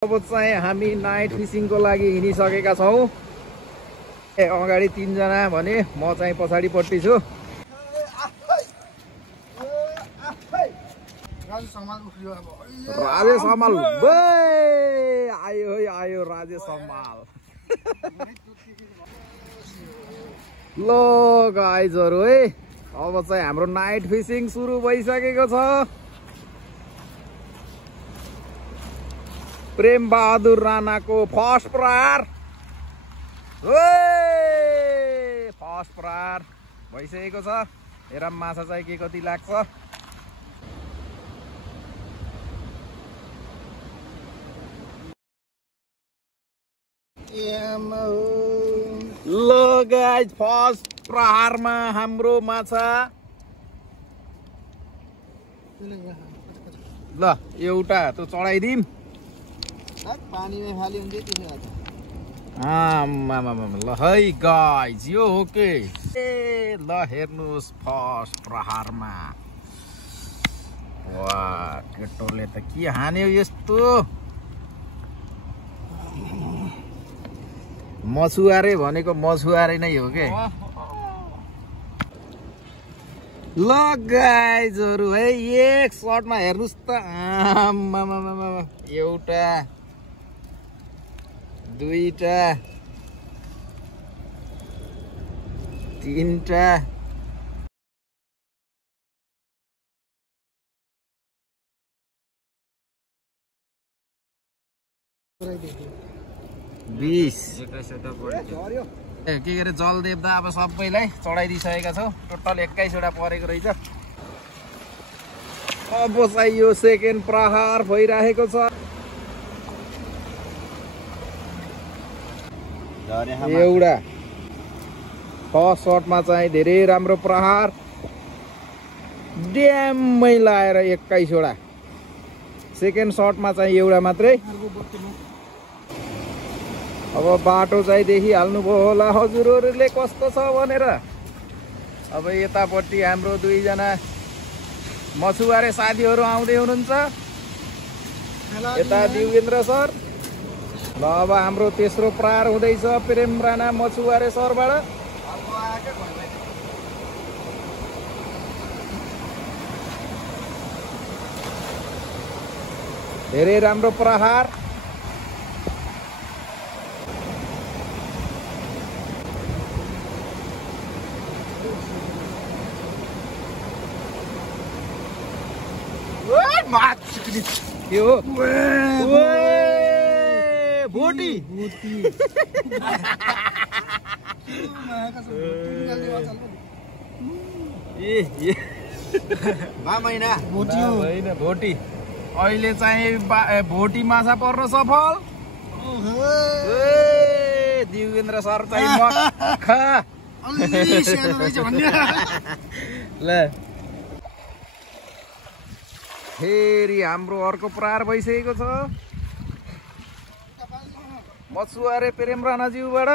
अब चाहिँ हामी नाइट फिसिङको लागि हिँडिसकेका छौँ। अगाडि 3 जना भने म चाहिँ पछाडिपट्टि छु। राजेश हमाल आयो है आयो राजेश हमाल। ल गाइजहरु है, अब चाहिँ हाम्रो नाइट फिसिङ सुरु भइसकेको छ। प्रेम बहादुर राणाको फर्स्ट प्रहार, फर्स्ट प्रहार भइसकेको छ। हेर माछा चाहिँ के कति लाग्छ। ल गाइज, फर्स्ट प्रहारमा हाम्रो माछा। ल एउटा त चढाइदिम। पानीमा फाली हुन्छ त्यसो गर्दा। ल है गाइज, यो हो के। ल हेर्नुहोस् फर्स्ट प्रहारमा। वाह, केटोले त के हान्यो यस्तो। मछुवारे भनेको मछुवारे नै हो के। ल गाइजहरु है, एक शटमा हेर्नुहोस् त। एउटा, दुईटा, तीनटा, बीस। के अरे जल देवता अब सबैलाई चढाइदिइसकेका छौँ। टोटल 21 वटा परेको रहेछ। अब चाहिँ यो सेकेन्ड प्रहार भइरहेको छ। एउटा फर्स्ट शटमा चाहिँ धेरै राम्रो प्रहार, ड्याममै लाएर 21 वटा। सेकेन्ड शटमा चाहिँ एउटा मात्रै। अब बाटो चाहिँ देखिहाल्नुभयो होला हजुरहरूले कस्तो छ भनेर। अब यतापट्टि हाम्रो 2 जना मछुवारे साथीहरू आउँदै हुनुहुन्छ। यता दिवेन्द्र सर। ल अब हाम्रो तेस्रो प्रहार हुँदैछ प्रेम राणा मछुवारे सरबाट। धेरै राम्रो प्रहार। यो बोटी भोटी। अहिले चाहिँ भोटी माछा पर्न सफल। दिवेन्द्र सर चाहिँ ल फेरि हाम्रो अर्को प्रहार भइसकेको छ मछुवारे प्रेम राणाज्यूबाट।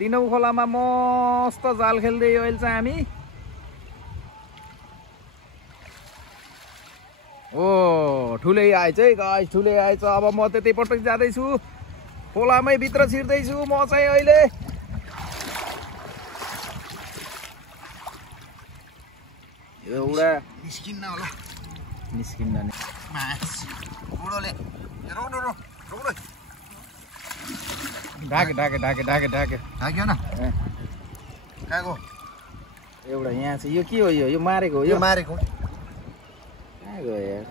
3औं खोलामा मस्त जाल खेल्दै अहिले चाहिँ हामी। ओ ठुलै आएछ है गाइस, ठुलै आएछ। अब म त्यतैपट्टि जाँदैछु, खोलामै भित्र छिर्दैछु म चाहिँ अहिले। एउटा निस्किन्न होला, निस्किन्न नि बुढोले ढाके ढाके ढाके ढाके ढाके ढाक्यो न। कहाँको? एउटा यहाँ चाहिँ यो के हो? यो मारेको हो? यो मारेको कहाँ गयो यार?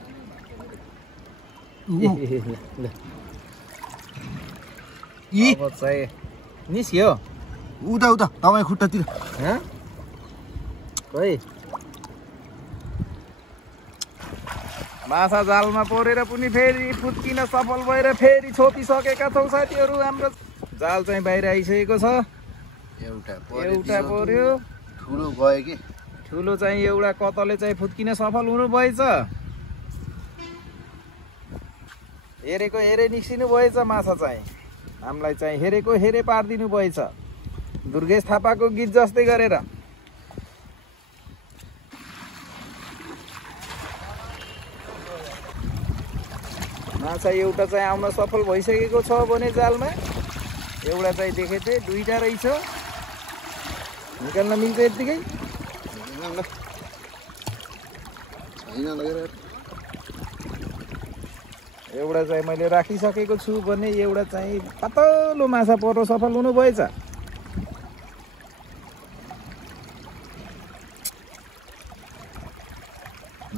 अब चाहिँ निस्क्यो उता उता तपाईँ खुट्टातिर। खै माछा जालमा परेर पनि फेरि फुत्किन सफल भएर फेरि छोपिसकेका छौँ साथीहरू। हाम्रो जाल चाहिँ बाहिर आइसकेको छ। एउटा पर्यो, ठुलो गयो कि। ठुलो चाहिँ एउटा कतले चाहिँ फुत्किन सफल हुनु भएछ। हेरेको हेरे निस्किनु भएछ माछा चाहिँ। हामीलाई चाहिँ हेरेको हेरे पारिदिनु भएछ, दुर्गेश थापाको गीत जस्तै गरेर। माछा एउटा चाहिँ आउन सफल भइसकेको छ भने जालमा, एउटा चाहिँ देखेको थिएँ, दुईटा रहेछ। निकाल्न मिल्छ यत्तिकै? एउटा चाहिँ मैले राखिसकेको छु भने एउटा चाहिँ पातलो माछा पर्न सफल हुनु भएछ।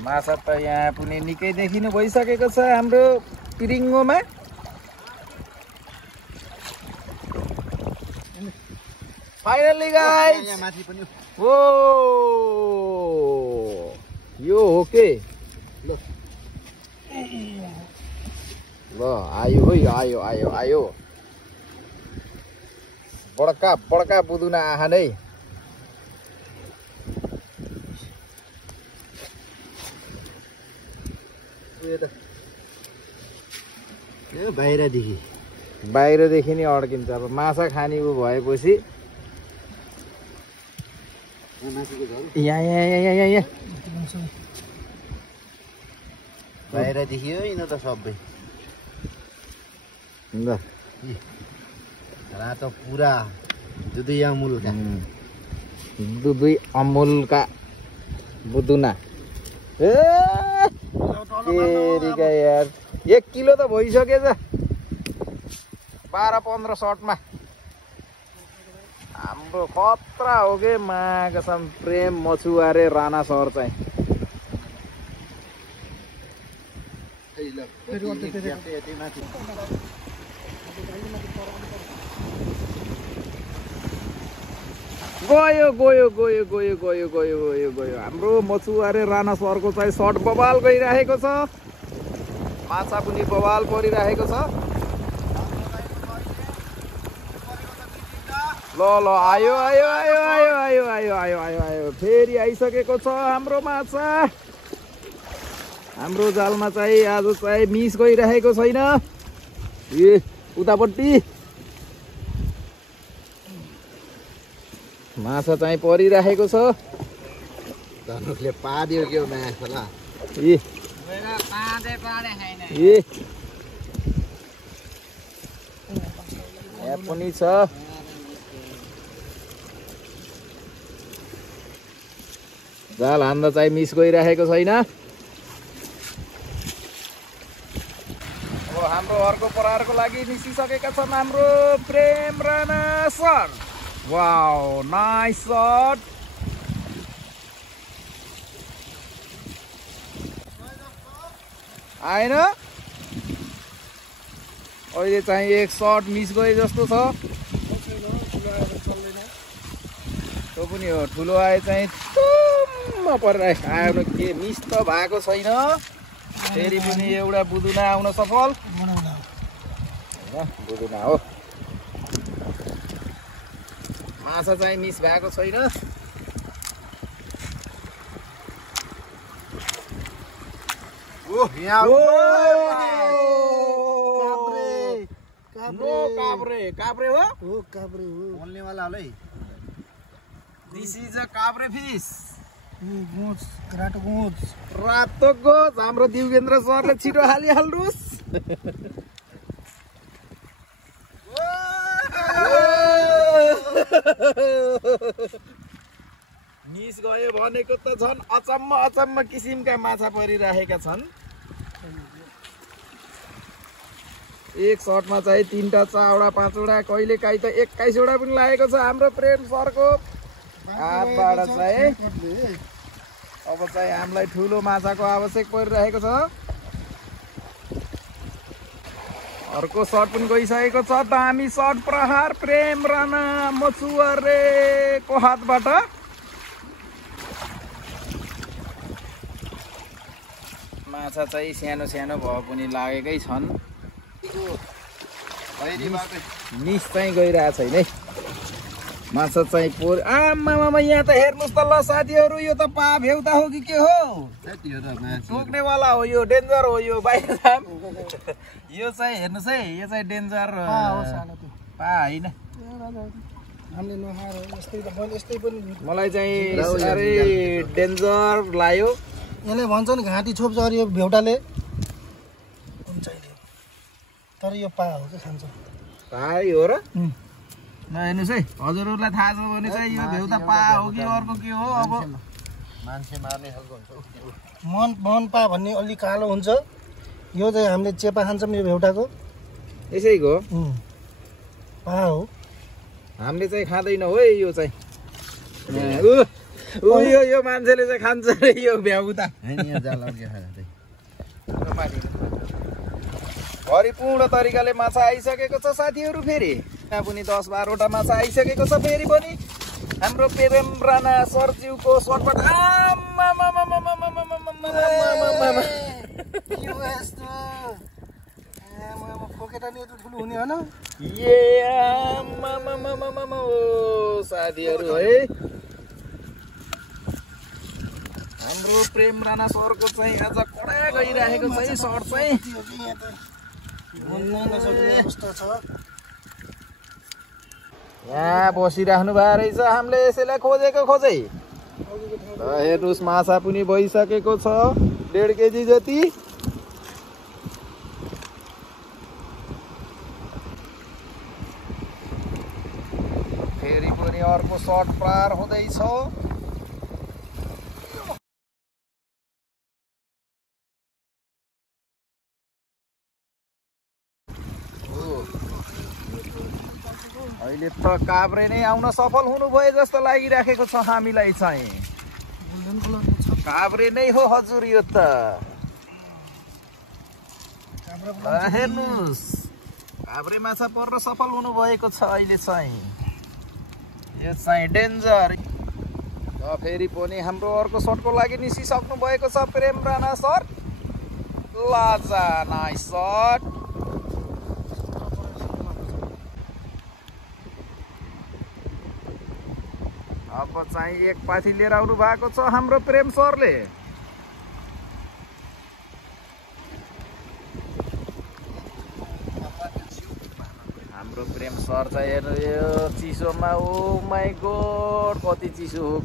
माछा त यहाँ पनि निकै देखिनु भइसकेको छ हाम्रो पिरिङ्गोमा। फाइनली गाइस, ओ यो हो के? ल आयो है, आयो आयो आयो। बड्का बड्का बुदुना आहा नै। बाहिरदेखि नि अड्किन्छ। अब माछा खाने उ भएपछि यहाँ बाहिर देखियो यिन त सबै ल रातो पुरा दुधै अमुलका दुधै अमुलका बुदुना। ए तेरिका यार, 1 किलो त भइसकेछ 12-15 सर्टमा। हाम्रो खतरा हो के मागसम प्रेम मछुवारे राणा सहर चाहिँ। गयो गयो गयो गयो गयो गयो गयो गयो हाम्रो मछुवारे राणा सहरको चाहिँ सर्ट बवाल गइरहेको छ। माछा पनि बवाल परिरहेको छ। ल ल आयो आयो आयो आयो आयो आयो आयो आयो आयो फेरि आइसकेको छ हाम्रो माछा। हाम्रो जालमा चाहिँ आज चाहिँ मिस गइरहेको छैन। ए उतापट्टि माछा चाहिँ परिरहेको छ। धनुकले पादियो के माछा ए ए यहाँ पनि छ। जाल हान्दा चाहिँ मिस गइरहेको छैन। अब हाम्रो अर्को प्रहारको लागि निस्किसकेका छन् हाम्रो प्रेम Rana sir. Wow nice shut. आएन, अहिले चाहिँ एक शट मिस गए जस्तो छ। त्यो पनि हो, ठुलो आए चाहिँ टुम्म परिरहेको आयो। के मिस त भएको छैन। फेरि पनि एउटा बुदुना आउन सफल। बुदुना हो, माछा चाहिँ मिस भएको छैन। काब्रे हो, बोल्ने वाला होला है। दिस इज अ काब्रे फिस। रातो गोज, रातो गोज। हाम्रो दिउगेन्द्र सरले छिटो हालिहाल्नुहोस्। मिस गयो भनेको त झन् अचम्म अचम्म किसिमका माछा परिरहेका छन्। एक सर्टमा चाहिँ 3टा 4वटा 5वटा कहिले काहीँ त 21वटा पनि लागेको छ हाम्रो प्रेम सरको हातबाट चाहिँ। अब चाहिँ हामीलाई ठुलो माछाको आवश्यक परिरहेको छ। अर्को सर्ट पनि गइसकेको छ। दामी सर्ट प्रहार प्रेम राणा मछुवारेको हातबाट। माछा चाहिँ सानो सानो भए पनि लागेकै छन्। मिस चाहिँ गइरहेको छैन है। माछा चाहिँ आमामा यहाँ त हेर्नुहोस् त ल साथीहरू, यो त पा भेउता हो कि के हो? टोक्नेवाला हो, यो डेन्जर हो। यो बाहिर यो चाहिँ हेर्नुहोस् है, यो चाहिँ डेन्जर पा होइन। मलाई चाहिँ साह्रै डेन्जर लाग्यो। यसले भन्छन् घाँटी छोप्छ अरे यो भेउटाले। तर यो पा हो कि खान्छ पाइ हो र ल हेर्नुहोस् है हजुरहरूलाई थाहा छ भने चाहिँ यो भेउ त पा हो कि अर्को के हो अब मान्छे मार्ने खालको हुन्छ मन पा भन्ने अलि कालो हुन्छ यो चाहिँ हामीले चेपा खान्छौँ यो भेउटाको यसैको पा हो हामीले चाहिँ खाँदैन हो यो चाहिँ यो मान्छेले चाहिँ खान्छ रे यो भ्याउ त परिपूर्ण तरिकाले माछा आइसकेको छ साथीहरू फेरि यहाँ पनि 10-12वटा माछा आइसकेको छ फेरि पनि हाम्रो प्रेम राणा सरज्यूको सर्टबाट साथीहरू है हाम्रो प्रेम राणा सरको चाहिँ आज कडा गइरहेको छ है सर्ट चाहिँ यहाँ बसिराख्नु भएको रहेछ हामीले यसैलाई खोजै हेर्नुहोस् माछा पनि भइसकेको छ 1.5 केजी जति फेरि पनि अर्को सर्ट पार हुँदैछ अहिले त काभ्रे नै आउन सफल हुनुभयो जस्तो लागिराखेको छ हामीलाई चाहिँ काभ्रे नै हो हजुर यो त हेर्नुहोस् काभ्रे माछा पर्न सफल हुनुभएको छ अहिले चाहिँ यो चाहिँ डेन्जर फेरि पनि हाम्रो अर्को सर्टको लागि निस्किसक्नु भएको छ प्रेम राणा सर लाजा नाइस सर्ट अब चाहिँ एक पाथी लिएर आउनु भएको छ हाम्रो प्रेम सरले हाम्रो प्रेम सर चाहिँ हेर्नु यो चिसोमा ओ माई गॉड कति चिसो हो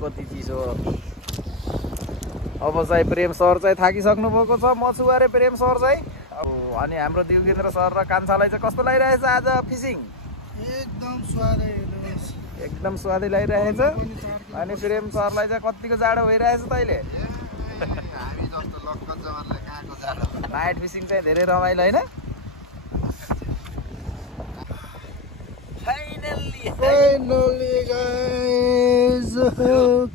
अब चाहिँ प्रेम सर चाहिँ थाकिसक्नु भएको छ मछुवारे प्रेम सर चाहिँ अब अनि हाम्रो दिउकेन्द्र सर र कान्छालाई चाहिँ कस्तो लागिरहेछ आज फिसिङ एकदम स्वादै लागिरहेछ अनि प्रेम सरलाई चाहिँ कतिको जाडो भइरहेछ त अहिले नाइट फिसिङ चाहिँ धेरै रमाइलो होइन फाइनली गाइस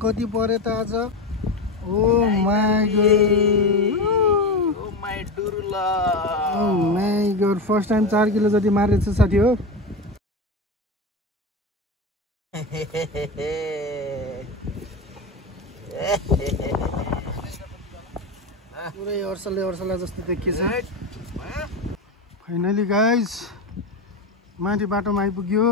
कति पर्यो त आज oh my god first time 4 kilo जति मारेछ साथी हो पुरै अर्सला जस्तो देखिन्छ फाइनली गाइस माथि बाटोमा आइपुग्यो